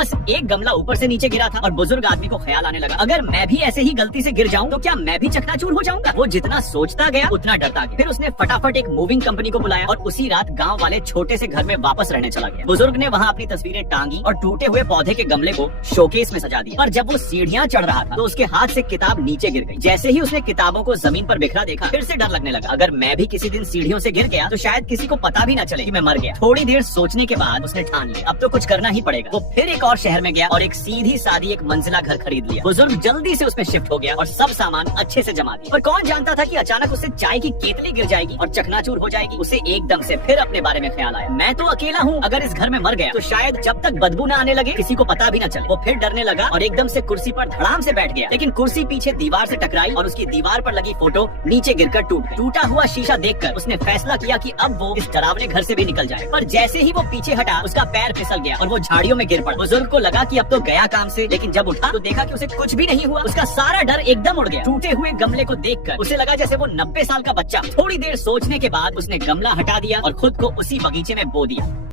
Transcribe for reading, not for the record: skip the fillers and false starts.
बस एक गमला ऊपर से नीचे गिरा था और बुजुर्ग आदमी को ख्याल आने लगा, अगर मैं भी ऐसे ही गलती से गिर जाऊं तो क्या मैं भी चकनाचूर हो जाऊंगा। वो जितना सोचता गया उतना डरता गया। फिर उसने फटाफट एक मूविंग कंपनी को बुलाया और उसी रात गांव वाले छोटे से घर में वापस रहने चला गया। बुजुर्ग ने वहाँ अपनी तस्वीरें टांगी और टूटे हुए पौधे के गमले को शोकेस में सजा दिया। पर जब वो सीढ़ियाँ चढ़ रहा था तो उसके हाथ से किताब नीचे गिर गई। जैसे ही उसने किताबों को जमीन पर बिखरा देखा, फिर से डर लगने लगा, अगर मैं भी किसी दिन सीढ़ियों से गिर गया तो शायद किसी को पता भी न चले कि मैं मर गया। थोड़ी देर सोचने के बाद उसने ठान लिया, अब तो कुछ करना ही पड़ेगा। वो फिर एक और शहर में गया और एक सीधी सादी एक मंजिला घर खरीद लिया। बुजुर्ग जल्दी से उसमें शिफ्ट हो गया और सब सामान अच्छे से जमा दिया। पर कौन जानता था कि अचानक उससे चाय की केतली गिर जाएगी और चकनाचूर हो जाएगी। उसे एकदम से फिर अपने बारे में ख्याल आया, मैं तो अकेला हूँ, अगर इस घर में मर गया तो शायद जब तक बदबू न आने लगे किसी को पता भी न चले। वो फिर डरने लगा और एकदम से कुर्सी पर धड़ाम से बैठ गया, लेकिन कुर्सी पीछे दीवार से टकराई और उसकी दीवार पर लगी फोटो नीचे गिरकर टूट गई। टूटा हुआ शीशा देखकर उसने फैसला किया कि अब वो इस डरावने घर से भी निकल जाए। पर जैसे ही वो पीछे हटा उसका पैर फिसल गया और वो झाड़ियों में गिर पड़ा। बुजुर्ग को लगा कि अब तो गया काम से, लेकिन जब उठा तो देखा कि उसे कुछ भी नहीं हुआ। उसका सारा डर एकदम उड़ गया। टूटे हुए गमले को देखकर उसे लगा जैसे वो 90 साल का बच्चा। थोड़ी देर सोचने के बाद उसने गमला हटा दिया और खुद को उसी बगीचे में बो दिया।